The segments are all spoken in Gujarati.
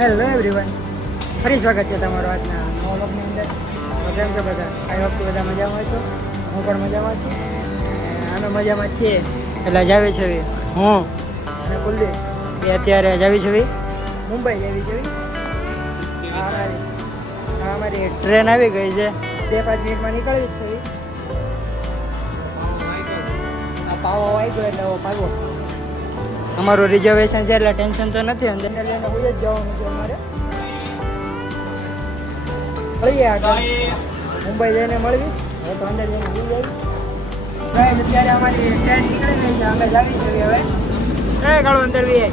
હેલો એવરીવન, ફરી સ્વાગત છે તમારું આજના નવા વ્લોગની અંદર. તો કેમ છો બધા? આઈ હોપ કે બધા મજામાં છો. હું પણ મજામાં છું. અમે મજામાં છીએ. એટલે જાવી છે હું અને કુલદીપ એ અત્યારે જાવી છે મુંબઈ જાવી છે. અમારી ટ્રેન આવી ગઈ છે. 2-5 મિનિટમાં નીકળી જ છે. આ પાવો આવી ગયો એટલે પાવો અમારું રિઝર્વેશન છે એટલે ટેન્શન તો નથી. અંદર લઈને હું જ જવાનું છે અમારે. મળીએ આગળ મુંબઈ જઈને મળવી. હવે તો અંદર જઈને ભૂલ જાય. અત્યારે અમારી ટ્રેન નીકળી ગઈ છે. અમે જાવી છે હવે. કાળો અંદર વી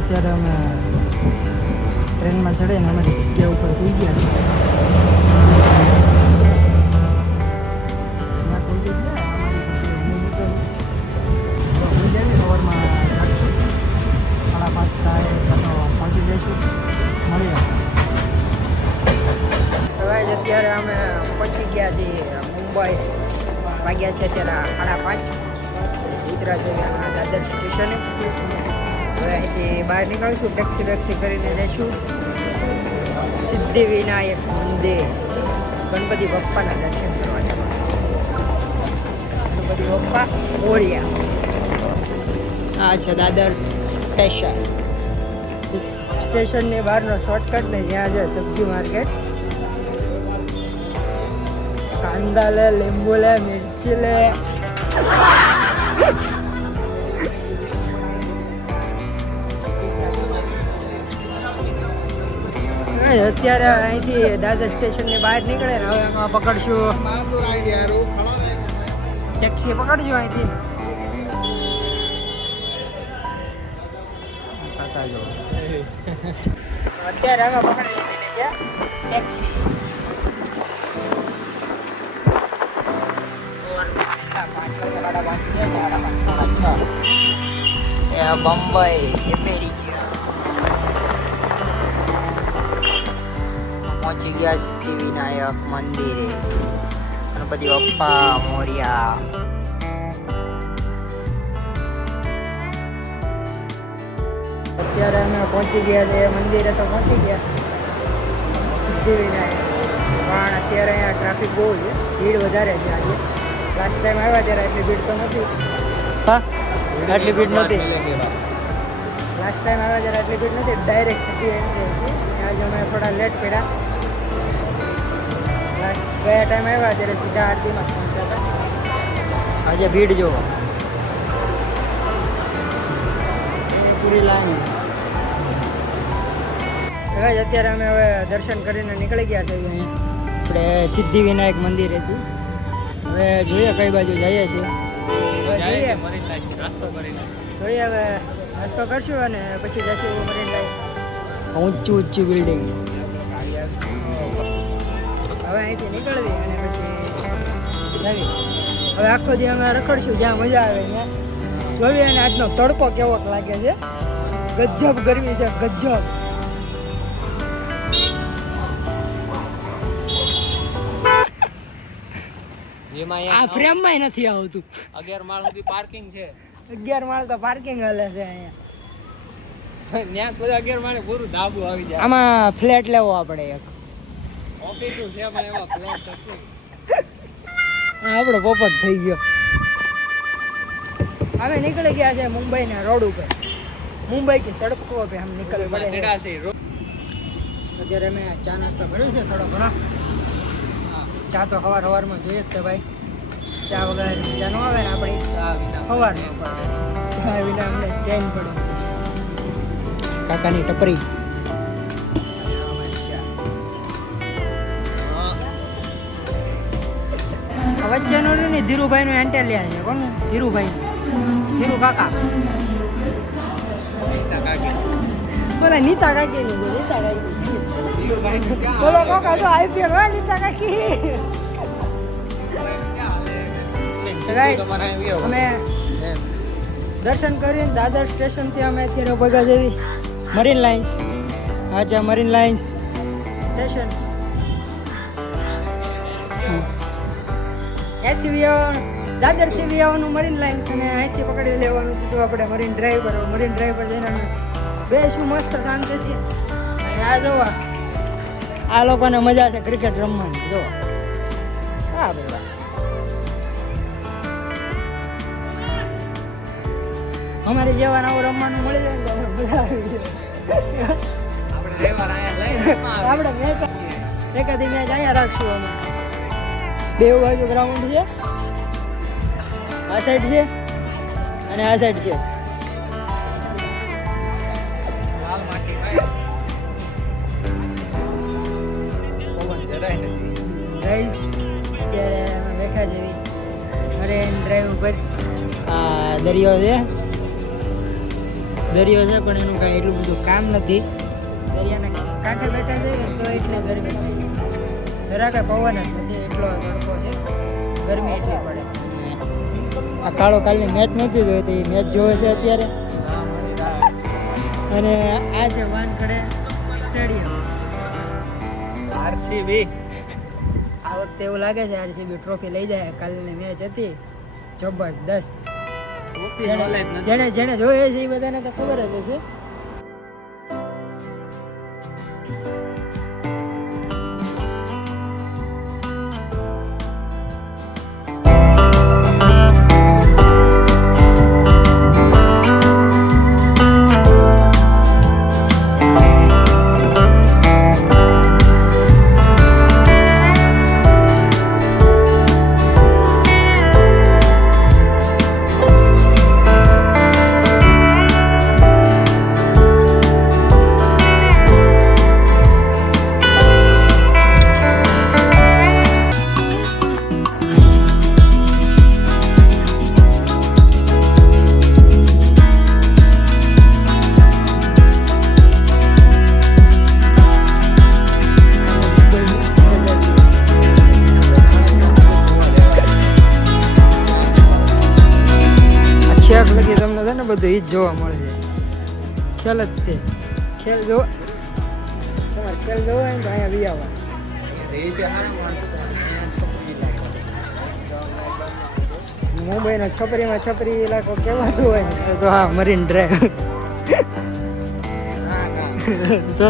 અત્યારે અમે ટ્રેનમાં ચડીને અમારી જગ્યા ઉપર સુઈ ગયા છે. અત્યારે અમે પહોંચી ગયા છીએ મુંબઈ. વાગ્યા છે અત્યારે 5:30. ઉતરા છે દાદર સ્ટેશને. હવે અહીંથી બહાર નીકળીશું. ટેક્સી કરીને જઈશું સિદ્ધિવિનાયક મંદિર. ગણપતિ બાપ્પાના દર્શન કરવા જવાનું. ગણપતિ બાપ્પા મોરિયા. આ છે દાદર સ્ટેશનની બહારનો શોર્ટકટ ને જ્યાં છે સબ્જી માર્કેટ. કાંદા લે, લીંબુ લે, મિર્ચી લે. અત્યારે અહીંથી દાદર સ્ટેશનની બહાર નીકળે ને હવે એમાં પકડશું ટેક્સી. પકડજો અહીંથી. અત્યારે અમે પકડી લીધી છે ટેક્સી. બંબઈ પહોંચી ગયા સિદ્ધિવિનાયક મંદિરે. ગણપતિ બાપ્પા મોરિયા. અત્યારે અમે પહોંચી ગયા છે મંદિરે. તો પહોંચી ગયા સિદ્ધિવિનાયક. પણ અત્યારે અહીંયા ટ્રાફિક બહુ છે, ભીડ વધારે છે આજે. લાસ્ટ ટાઈમ આવ્યા ત્યારે એટલી ભીડ તો નથી. હા, એટલી ભીડ નથી. લાસ્ટ ટાઈમ આવ્યા ત્યારે એટલી ભીડ નથી. ડાયરેક્ટ સિટી એન્ટ્રી હતી. આજે અમે થોડા લેટ કર્યા. ગયા ટાઈમ આવ્યા ત્યારે સીધા આરતીમાં પહોંચ્યા હતા. આજે ભીડ જોવો પૂરી લાઈન. હવે અત્યારે અમે હવે દર્શન કરીને નીકળી ગયા છે. આપણે સિદ્ધિવિનાયક મંદિર હતું. હવે જોઈએ કઈ બાજુ જઈએ છીએ. જોઈએ હવે નાસ્તો કરશું અને પછી જશું મરીન લાઈન. ઊંચી બિલ્ડિંગ. હવે અહીંથી નીકળવી અને પછી જવી. હવે આખો દી અમે રખડશું જ્યાં મજા આવે ત્યાં. જોઈએ અને આજનો તડકો કેવો લાગે છે. ગજબ ગરમી છે, ગજબ. આ ફ્રેમમાં નથી આવતું. 11 માળ સુધી પાર્કિંગ છે. 11 માળ તો પાર્કિંગ હાલે છે અહીંયા. ત્યાં બધા 11 માળે પૂરું ધાબુ આવી જાય. આમાં ફ્લેટ લેવો આપણે એક. ઓફિસો છે પણ એમાં ફ્લેટ નથી. આપણો પોપટ થઈ ગયો. અમે નીકળી ગયા છે મુંબઈના રોડ ઉપર. મુંબઈ की સડકો पे हम निकल पड़े हैं. અત્યારે મેં ચા નાસ્તો કર્યો છે થોડો ઘણો. ચા તો સવારમાં જોઈએ જ છે ભાઈ. ચા વગર મજા ન આવે ને આપણી. સવારમાં ચા વિના અમને ચેન પડે. કાકાની ટપરી. વચ્ચેનું ને ધીરુભાઈ નું એન્ટેલિયા છે. કોણ? ધીરુભાઈ. ધીરુ કાકા. બોલા નીતા કાકી નું. નીતા કાકી બોલો કાકા તો આઈપીએલ હોય. નીતા કાકી. અમે દર્શન કરીને દાદર સ્ટેશન થી અમે અત્યારે ભેગા જેવી મરીન લાઇન્સ. આજા મરીન લાઇન્સ સ્ટેશન. ત્યાંથી વિયાવાનું દાદરથી વિયાવાનું મરીન લાઇન્સ અને અહીંથી પકડી લેવાનું સીધું આપણે મરીન ડ્રાઈવ પર મરીન ડ્રાઈવ પર જઈને બે શું મસ્ત શાંતિથી અને આ જોવા આ લોકોને મજા છે ક્રિકેટ રમવાની જો હા ભાઈ અમારે જેવા આવું રમવાનું મળી જાય ને તો અમને મજા આવી જાય આપણે મેચ એકાદી મેચ અહીંયા રાખશું અમે બે બાજુ ગ્રાઉન્ડ છે આ સાઈડ છે અને આ સાઈડ છે અત્યારે અમે બેઠા જેવી મરીન ડ્રાઈવ ઉપર આ દરિયો છે પણ એનું કાંઈ એટલું બધું કામ નથી દરિયાના કાંઠે બેઠા છે તો એટલે ગરમી જરા કાંઈ પવન જ નથી એટલો તડકો છે ગરમી એટલી પડે આ કાળો કાલની મેચ નથી જોઈ તો એ મેચ જોવે છે અત્યારે અને આ છે વાનખડે સ્ટેડિયમ આરસીબી આ વખતે એવું લાગે છે આરસીબી ટ્રોફી લઈ જાય કાલની મેચ હતી જબરદસ્ત જેને જોઈએ છે એ બધાને તો ખબર જ હશે છેક લગી તમને છે ને બધું ઈ જ જોવા મળે છે ખેલ જ છે ખેલ જોવા તમારે ખેલ જોવા હોય ને તો અહીંયા વિયાવા મુંબઈના છપરીમાં છપરી ઇલાકો કહેવાતું હોય ને તો હા મરીન ડ્રાઈવ તો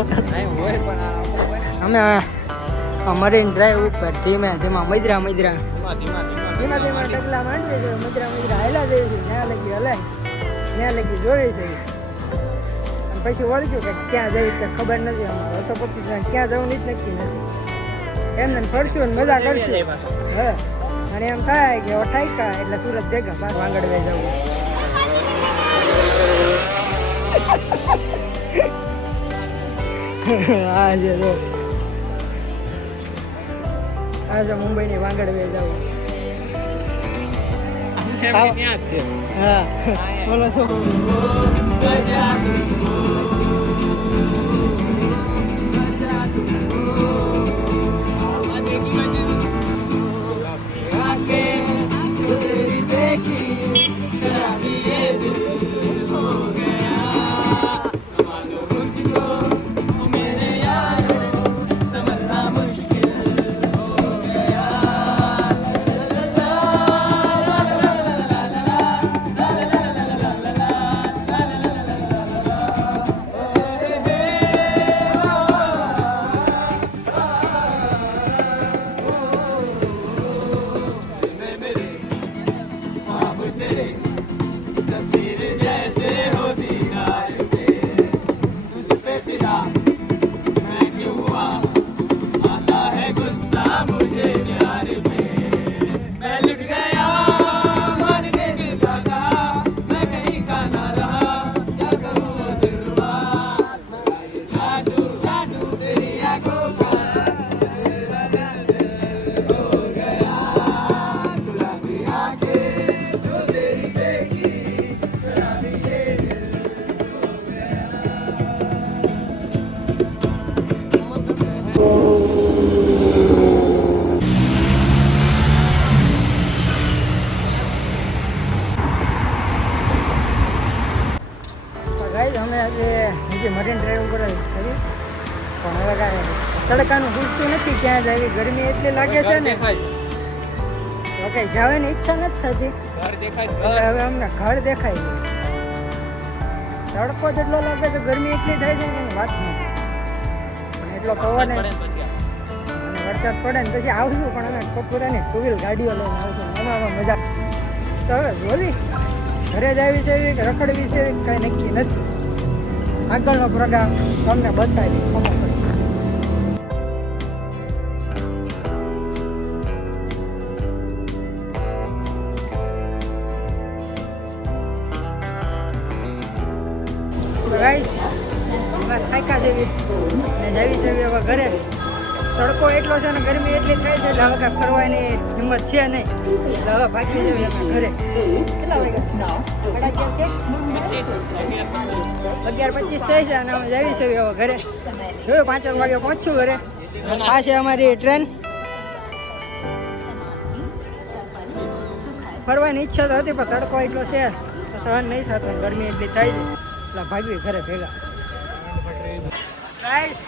અમે મરીન ડ્રાઈવ ઉપર ધીમે મદરા ધીમા ડગલા માંડીએ છીએ મદરા હેલા જઈએ છીએ ત્યાં લગી હલે ત્યાં લગી જોઈએ છે અને પછી વળગ્યું કે ક્યાં જઈએ તો ખબર નથી અમારે તો પછી ક્યાં જવું જ નક્કી નથી એમને ફરશું અને મજા કરશું હા અને એમ થાય કે ઠાઈકા એટલે સુરત ભેગા બાર વાંગડવે જવું હા છે જો આ છે મુંબઈની વાંગડવે જવું હા બોલો છો અમે આજે નીચે મરીન ડ્રાઈવ ઉપર જ છીએ પણ હવે કાંઈ તડકાનું પૂછતું નથી ક્યાં જાય ગરમી એટલી લાગે છે ને ઓકે જવાની ઈચ્છા નથી થતી ઘર દેખાય એટલે હવે અમને ઘર દેખાય છે તડકો જેટલો લાગે તો ગરમી એટલી થાય છે કે વાત નહીં અને એટલો પવન અને વરસાદ પડે ને પછી આવશું પણ અમે પોતપોતાની ટુ વ્હીલ ગાડીઓ લઈને આવશું એમાં મજા તો હવે જોવી ઘરે જ આવી છે એવી કે રખડવી છે એવી કાંઈ નક્કી નથી આગળનો પ્રોગ્રામ તમને બતાવી ખબર પડે ગાઈસ બસ થાક્યા છે અને જાવી છે હવે ઘરે તડકો એટલો છે ને ગરમી એટલી થાય છે એટલે હવે કાંઈ ફરવાની હિંમત છે નહીં એટલે હવે ભાગી જઈએ અમે ઘરે કેટલા વાગ્યા 11:25 થાય છે અને અમે જાવી છે હવે ઘરે જોયું 5 વાગે પહોંચશું ઘરે આ છે અમારી ટ્રેન ફરવાની ઈચ્છા તો હતી પણ તડકો એટલો છે તો સહન નહીં થતો ગરમી એટલી થાય છે એટલે ભાગવી ઘરે ભેગા ગાઈસ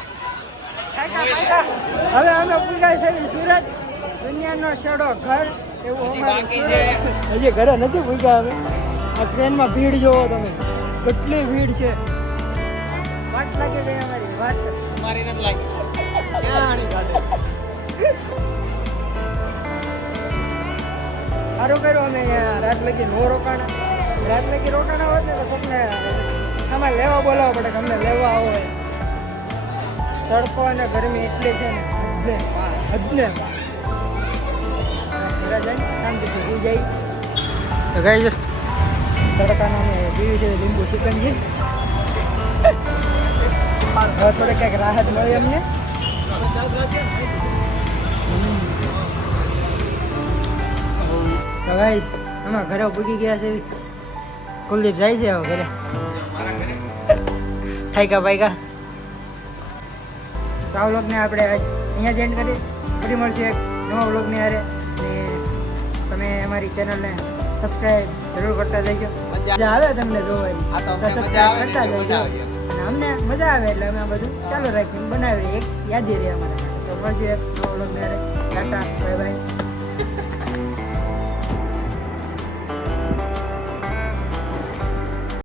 હવે અમે પૂજાય છે સુરત દુનિયાનો છેડો ઘર એવું અમારું સુરત હજી ઘરે નથી પૂજા અમે આ ટ્રેનમાં ભીડ જોવો તમે કેટલી ભીડ છે વાત લાગી ગઈ અમારી વાત મારી નથી લાગી સારું કર્યું અમે રાત લગી નો રોકાણા રાત લગી રોકાણા હોત ને તો કોકને અમારે લેવા બોલાવવા પડે કે અમને લેવા આવો તડકો અને ગરમી એટલી છે ને હદને ઘરે જઈને શાંતિથી સુઈ જાય તો ગાઈસ તડકાના અમે પીવી છે લીંબુ સિકંજી હવે થોડે કંઈક રાહત મળી અમને તો ગાઈસ અમે ઘરે પૂગી ગયા છે કુલદીપ જાય છે હવે ઘરે ઠાઈકા ભાઈકા તો આ વ્લોગને આપણે અહીંયા જ એન્ડ કરી ફરી મળશે એક નવા વ્લોગની હારે અને તમે અમારી ચેનલને સબસ્ક્રાઈબ જરૂર કરતા જઈજો મજા આવે તમને જોવાની તો સબસ્ક્રાઈબ કરતા જઈજો અને અમને મજા આવે એટલે અમે આ બધું ચાલુ રાખીને બનાવી એક યાદી રહે અમારા માટે તો મળશે એક નવા વ્લોગની હારે ટાટા બાય બાય